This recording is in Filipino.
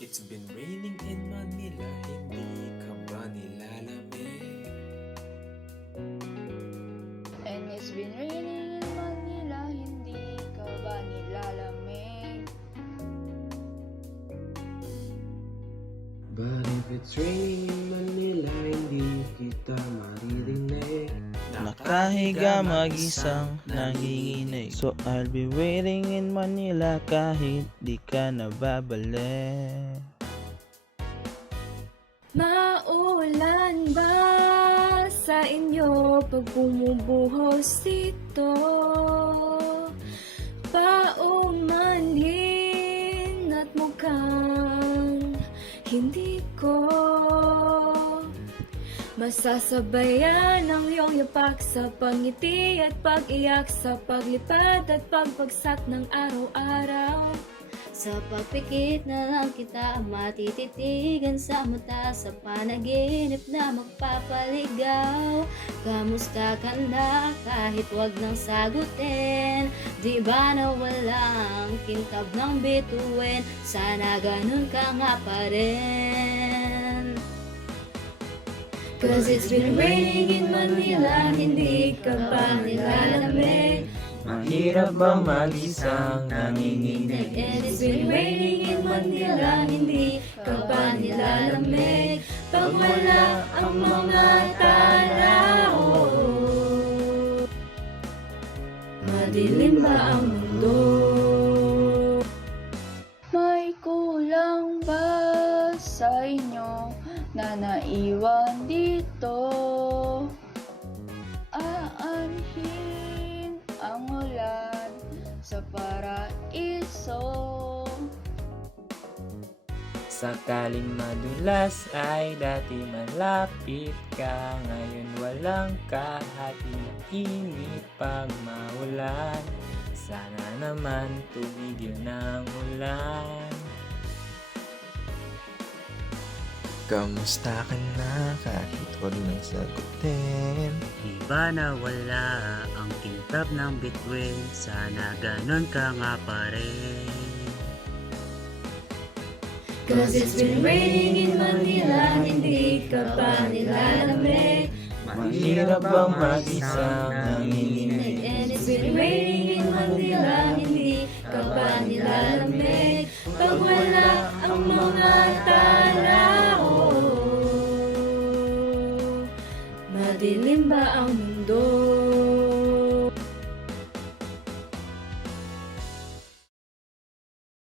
It's been raining in Manila, hindi ka ba nilalamig? And it's been raining in Manila, hindi ka ba nilalamig? But if it's raining in Manila, hindi kita maririnig. Nakahiga mag-isang nanginginig. So I'll be waiting in Manila kahit di ka nababalik. Maulan ba sa inyo pag bumubuhos dito? Paumanhin at mukhang hindi ko masasabayan ang iyong yapak sa pangiti at pag-iyak, sa paglipad at pagbagsak ng araw-araw. Sa pagpikit na lang kita matititigan sa mata, sa panaginip na magpapaligaw. Kamusta ka na kahit wag nang sagutin? Di ba na walang kintab ng bituin? Sana ganun ka nga pa rin. Cause it's been raining in Manila, hindi ka ba nilalamig? Mahirap bang mag-isang nanginginig? And it's been raining in Manila, hindi ka ba nilalamig? Pag wala ang mga tao, madilim ba ang mundo? May kulang ba sa inyo na naiwan dito? Aanhin ang ulan sa paraiso. Sakaling madulas ay dati malapit ka, ngayon walang kahati ng init pag maulan. Sana naman tumigil ng ulan. Kamusta ka na kahit wag nang sagutin? Iba na wala ang kintab ng bituin, sana ganun ka nga pa rin. Cause it's been raining in Manila, hindi ka ba nilalamig? Mahirap bang mag-isang nanginginig? And it's been raining in Manila, hindi ka ba nilalamig? Pag wala ang mga tao, madilim ba ang mundo?